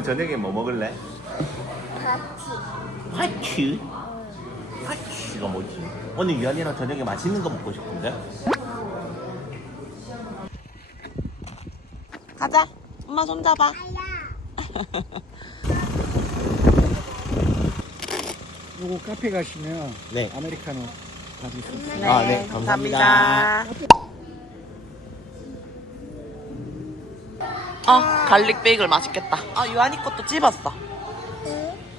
오늘 저녁에 뭐 먹을래? 같이. 화추? 화추가 뭐지? 오늘 유한이랑 저녁에 맛있는 거 먹고 싶은데? 가자. 엄마 손 잡아. 아야. 요거 카페 가시면 네. 아메리카노 받을 수 있어요. 아, 네, 감사합니다. 아, 갈릭 베이글 맛있겠다. 아, 유한이 것도 찝었어.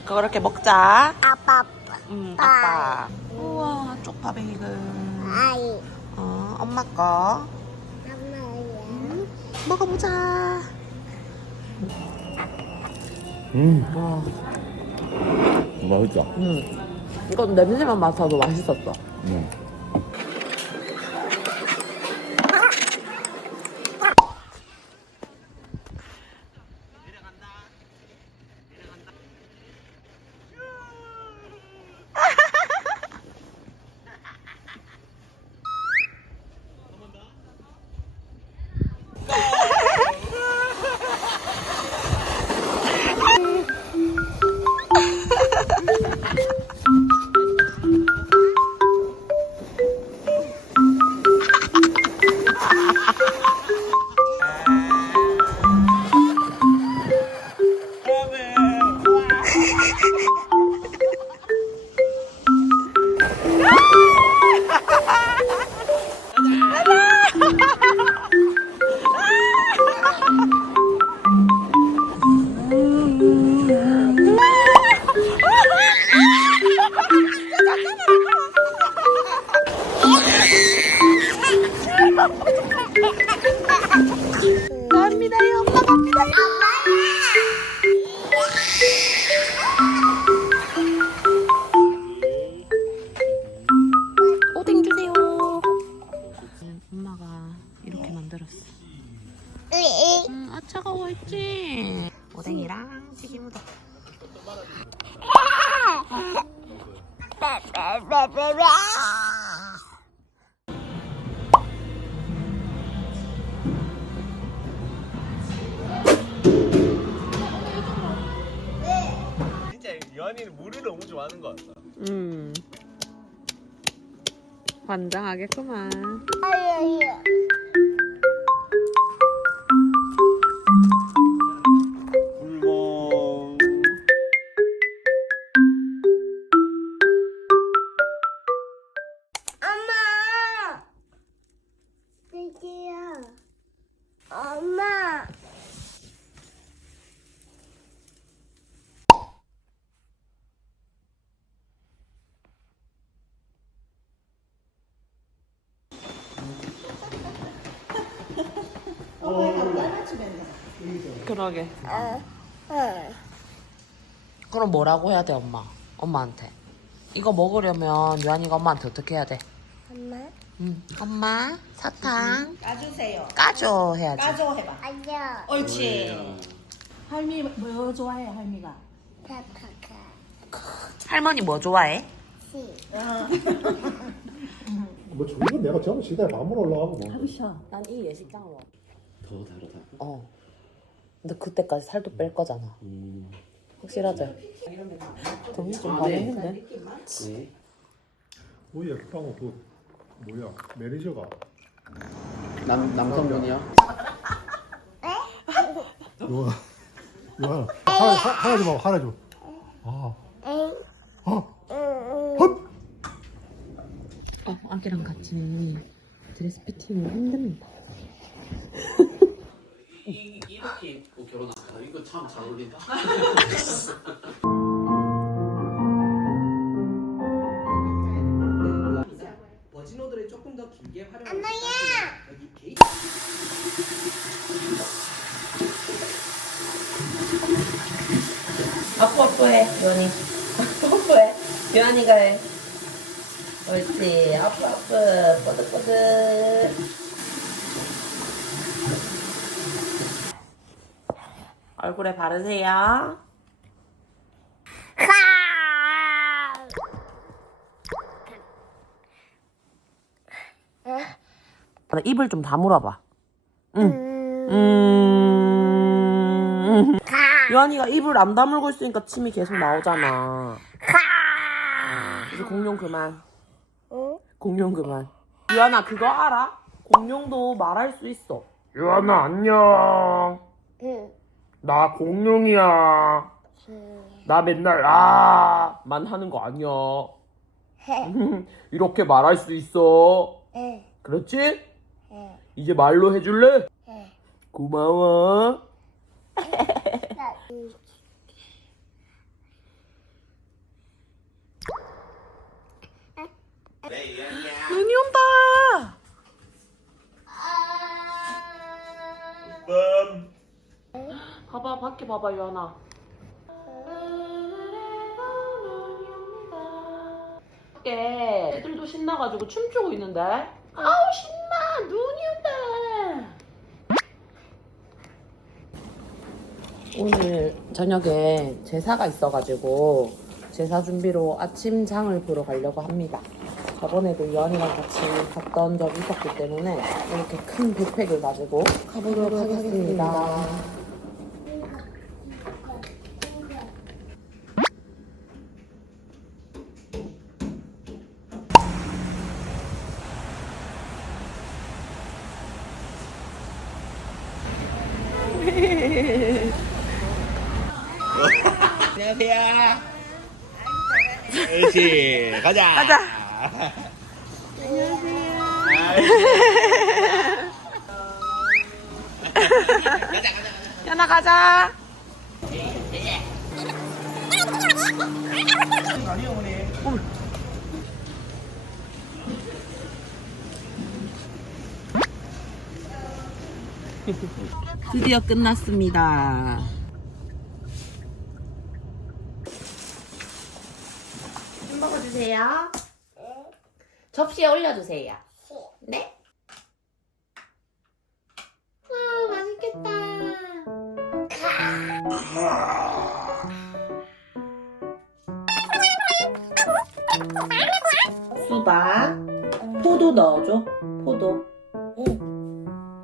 그거 이렇게 먹자. 아빠. 음, 아빠. 우와, 쪽파 베이글. 아이. 어, 엄마 거. 엄마야. 먹어보자. 음, 와, 맛있다. 음. 이건 냄새만 맡아도 맛있었어. 음. 갑니다요, 엄마 갑니다요. 오뎅 주세요. 엄마가 이렇게 만들었어. 음, 아 차가워 했지. 오뎅이랑 튀김 우동. 유한이는 물을 너무 좋아하는 것 같다. 음. 환장하겠구만. 아야. 불멍. 엄마. 드디어. 엄마. 어. 어. 그럼 뭐라고 해야 돼, 엄마? 엄마한테. 이거 먹으려면 유한이가 엄마한테 어떻게 해야 돼? 엄마. 응. 엄마, 사탕 까주세요. 까줘 해야지. 까줘 해봐. 아야. 옳지. 할미 뭐 좋아해 할미가? 파파카. 할머니 뭐 좋아해? 시. 뭐 저건 내가 저번 시대에 밤을 올라가고 뭐. 난이 예식장으로. 더 다르다. 어. 근데 그때까지 살도 뺄 거잖아. 확실하지? 정리 좀 많이 했네. 뭐야 그방어 그 뭐야 매니저가 남 남성분이요? 요아 요아 하나 하나 좀 하고 하나 좀. 아. 아. 응. 어, 아기랑 같이 드레스 피팅을 힘듭니다. 이, 이렇게 입고 결혼한다. 이거 참 잘 어울린다. 버진호들을 조금 더 길게 엄마야. 여기 게이 아빠 뽀뽀해, 유한이. 뽀뽀해. 유한이가 해. 옳지. 아빠 아빠. 뽀득뽀득. 얼굴에 바르세요. 입을 좀 다물어봐. 응. 음. 가. 유한이가 입을 안 다물고 있으니까 침이 계속 나오잖아. 이제 공룡 그만. 응? 공룡 그만. 유한아 그거 알아? 공룡도 말할 수 있어. 유한아 안녕. 응. 나 공룡이야. 나 맨날 아만 하는 거 아니야. 이렇게 말할 수 있어. 응. 그렇지? 응. 이제 말로 해줄래? 응. 고마워. 나 네, 유한이야. 눈이 온다. 뻔. 봐봐 밖에 봐봐 유한아. 밖에 애들도 신나가지고 춤추고 있는데. 아우 신나 눈이 온다. 오늘 저녁에 제사가 있어가지고 제사 준비로 아침장을 보러 가려고 합니다. 저번에도 유한이랑 같이 갔던 적이 있었기 때문에 이렇게 큰 백팩을 가지고 가보도록 하겠습니다. 안녕하세요. 그렇지. 가자. 가자. 연아 가자. 드디어 끝났습니다. 햄버거 주세요. 접시에 올려주세요. 네? 와 맛있겠다. 수박, 포도 넣어줘. 포도.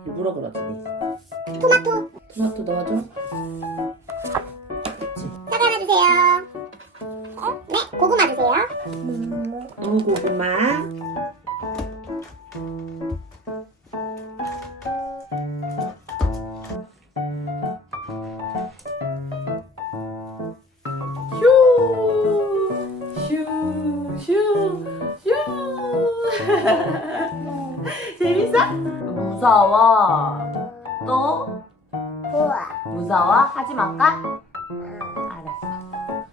일부러 그러지. 니. 토마토 토마토 넣어줘. 사과 하나 주세요. 어? 네, 고구마 주세요. 응, 고구마. 휴, 휴, 휴, 휴. 재밌어? 무서워. 또? 우와. 무서워? 하지 말까? 알았어.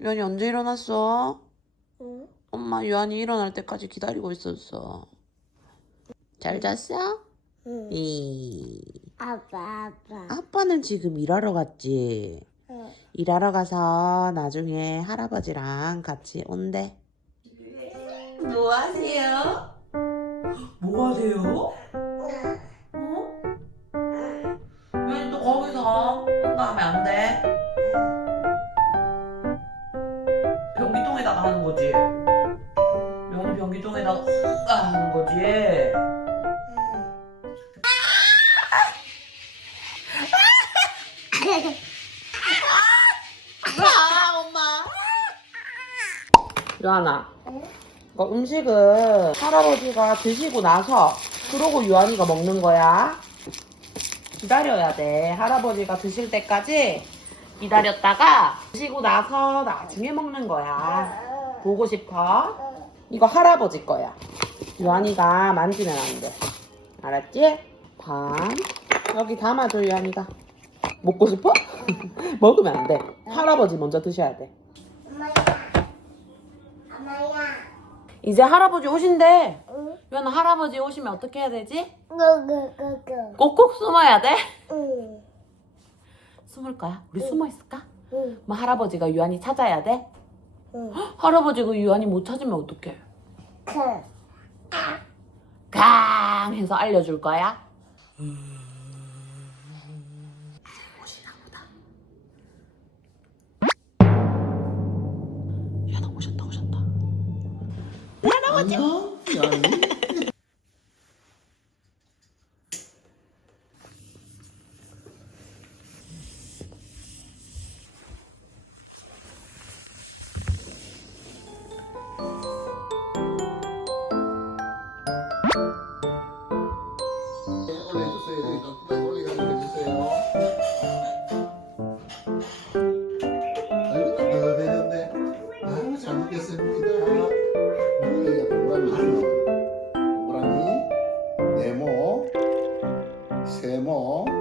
유한이 언제 일어났어? 응. 엄마 유한이 일어날 때까지 기다리고 있었어. 잘 잤어? 응. 이. 아빠, 아빠. 아빠는 지금 일하러 갔지. 응. 일하러 가서 나중에 할아버지랑 같이 온대. 뭐 하세요? 뭐 하세요? 하는 거지. 유한아, 그 음식은 할아버지가 드시고 나서 그러고 유한이가 먹는 거야. 기다려야 돼. 할아버지가 드실 때까지 기다렸다가 드시고 나서 나중에 먹는 거야. 보고 싶어? 이거 할아버지 거야. 유한이가 만지면 안 돼. 알았지? 반. 여기 담아줘, 유한이가. 먹고 싶어? 먹으면 안 돼. 할아버지 먼저 드셔야 돼. 엄마야. 엄마야. 이제 할아버지 오신대. 응. 유한아 할아버지 오시면 어떻게 해야 되지? 고고고고. 꼭꼭 숨어야 돼? 응. 숨을 거야? 우리 숨어 있을까? 응. 뭐 할아버지가 유한이 찾아야 돼? 응. 할아버지가 유한이 못 찾으면 어떡해? 크. 강 해서 알려줄 거야? 오시나 보다. 오셨다 오셨다. 안녕. 유한이. 뭐.